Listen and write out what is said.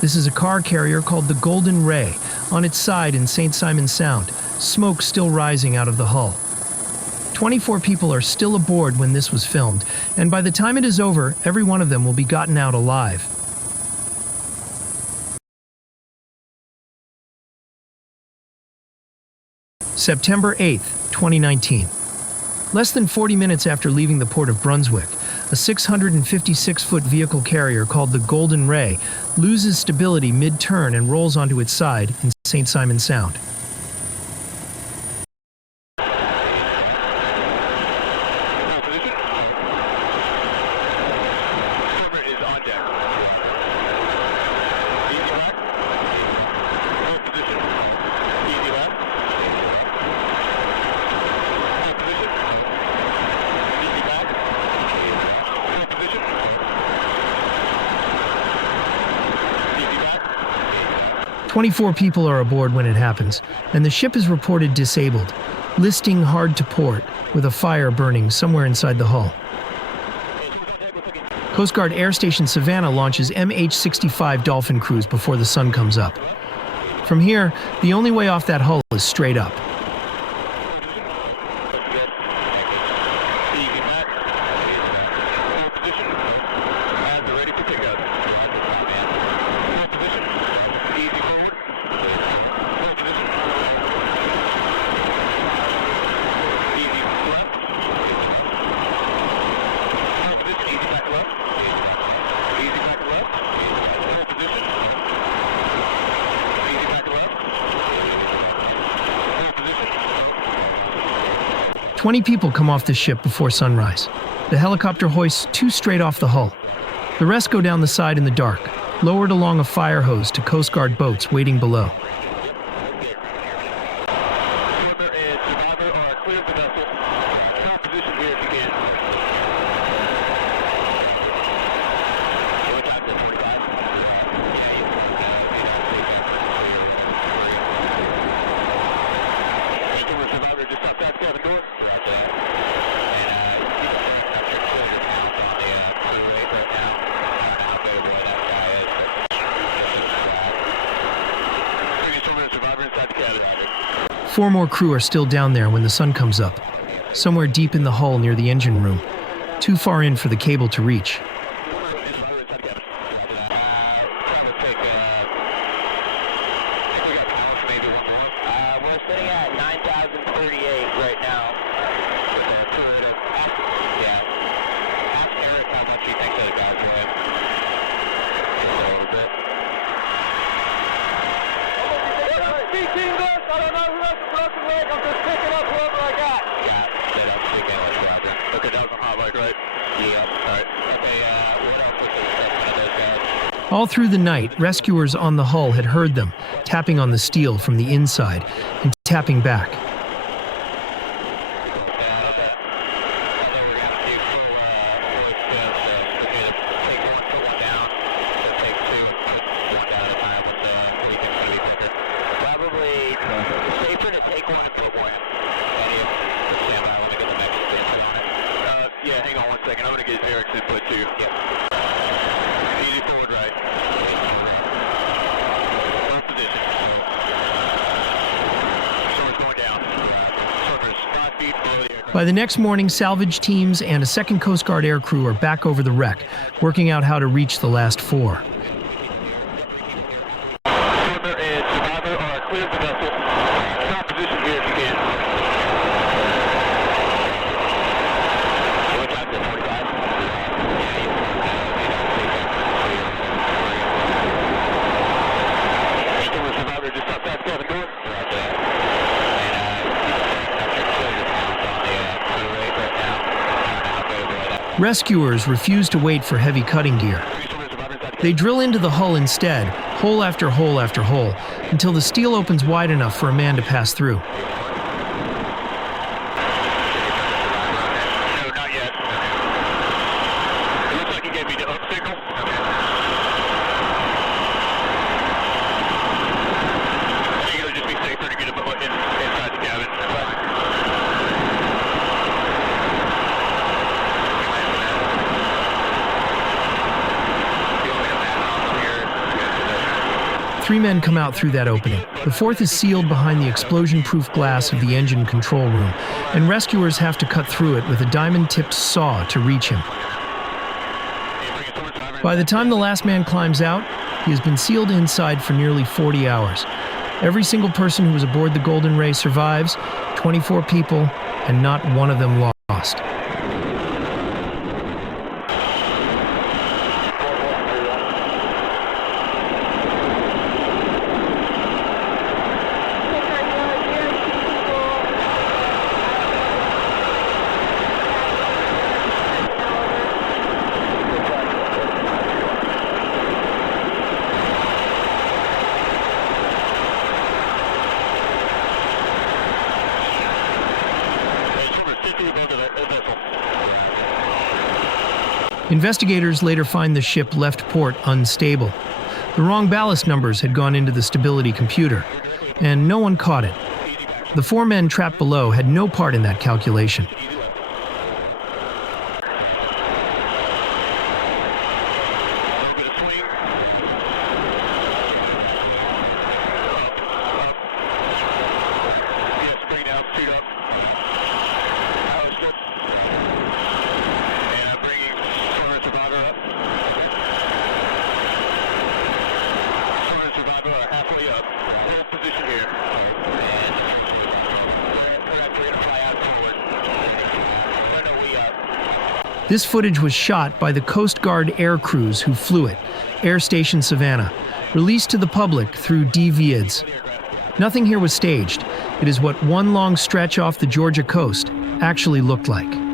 This is a car carrier called the Golden Ray, on its side in St. Simon Sound, smoke still rising out of the hull. 24 people are still aboard when this was filmed, and by the time it is over, every one of them will be gotten out alive. September 8th, 2019. Less than 40 minutes after leaving the port of Brunswick, a 656-foot vehicle carrier called the Golden Ray loses stability mid-turn and rolls onto its side in St. Simon Sound. "24 people are aboard when it happens, and the ship is reported disabled, listing hard to port, with a fire burning somewhere inside the hull." Coast Guard Air Station Savannah launches MH-65 Dolphin crews before the sun comes up. From here, the only way off that hull is straight up. "20 people come off the ship before sunrise. The helicopter hoists 2 straight off the hull. The rest go down the side in the dark, lowered along a fire hose to Coast Guard boats waiting below. Four more crew are still down there when the sun comes up, somewhere deep in the hull near the engine room, too far in for the cable to reach. We're sitting at 9,038 right now. Ask Eric how much he thinks those guys are in. Just a little bit. I don't know who has the broken leg. I'm just picking up whoever I got. Yeah, set up. Okay, that was on hot leg, right? Yeah. All right. Okay, what else was one of those guys? All through the night, rescuers on the hull had heard them, tapping on the steel from the inside and tapping back. Yeah, hang on one second. I'm going to get Eric's input too. Yep. Easy forward right. First position. Surface going down. Surface 5 feet below the aircraft. By the next morning, salvage teams and a second Coast Guard air crew are back over the wreck, working out how to reach the last 4. Swimmer and survivor are clear of the vessel. Stop position here if you can. Rescuers refuse to wait for heavy cutting gear. They drill into the hull instead, hole after hole after hole, until the steel opens wide enough for a man to pass through. No, not yet. It looks like he gave me the up signal. I think it would just be safer to get him inside the cabin. 3 men come out through that opening. The fourth is sealed behind the explosion-proof glass of the engine control room, and rescuers have to cut through it with a diamond-tipped saw to reach him. By the time the last man climbs out, he has been sealed inside for nearly 40 hours. Every single person who was aboard the Golden Ray survives, 24 people, and not one of them lost. Investigators later find the ship left port unstable. The wrong ballast numbers had gone into the stability computer, and no one caught it. The 4 men trapped below had no part in that calculation. This footage was shot by the Coast Guard aircrews who flew it, Air Station Savannah, released to the public through DVIDs. Nothing here was staged. It is what one long stretch off the Georgia coast actually looked like.